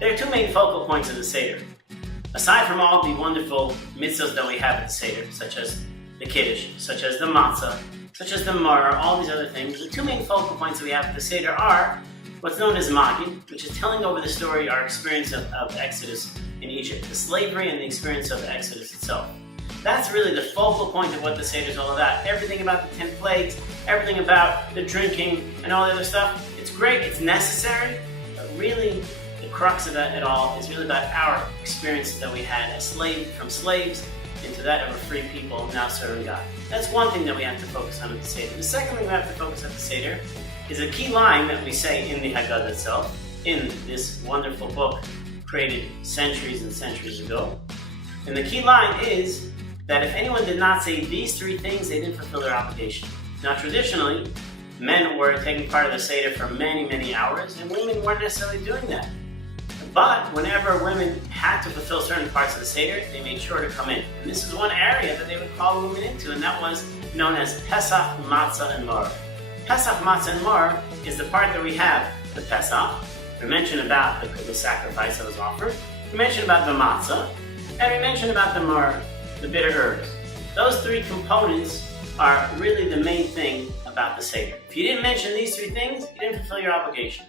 There are two main focal points of the Seder. Aside from all the wonderful mitzvahs that we have at the Seder, such as the Kiddush, such as the Matzah, such as the Maror, all these other things, the two main focal points that we have at the Seder are what's known as Magid, which is telling over the story, our experience of Exodus in Egypt, the slavery and the experience of Exodus itself. That's really the focal point of what the Seder is all about. Everything about the 10 plagues, everything about the drinking and all the other stuff. It's great, it's necessary, but really the crux of that at all is really about our experience that we had as from slaves into that of a free people now serving God. That's one thing that we have to focus on at the Seder. The second thing we have to focus on at the Seder is a key line that we say in the Haggadah itself, in this wonderful book created centuries and centuries ago. And the key line is that if anyone did not say these three things, they didn't fulfill their obligation. Now traditionally, men were taking part of the Seder for many, many hours, and women weren't necessarily doing that. But whenever women had to fulfill certain parts of the Seder, they made sure to come in. And this is one area that they would call women into, and that was known as Pesach, Matzah, and Maror. Pesach, Matzah, and Maror is the part that we have the Pesach. We mentioned about the sacrifice that was offered. We mentioned about the Matzah, and we mentioned about the Maror, the bitter herbs. Those three components are really the main thing about the Seder. If you didn't mention these three things, you didn't fulfill your obligation.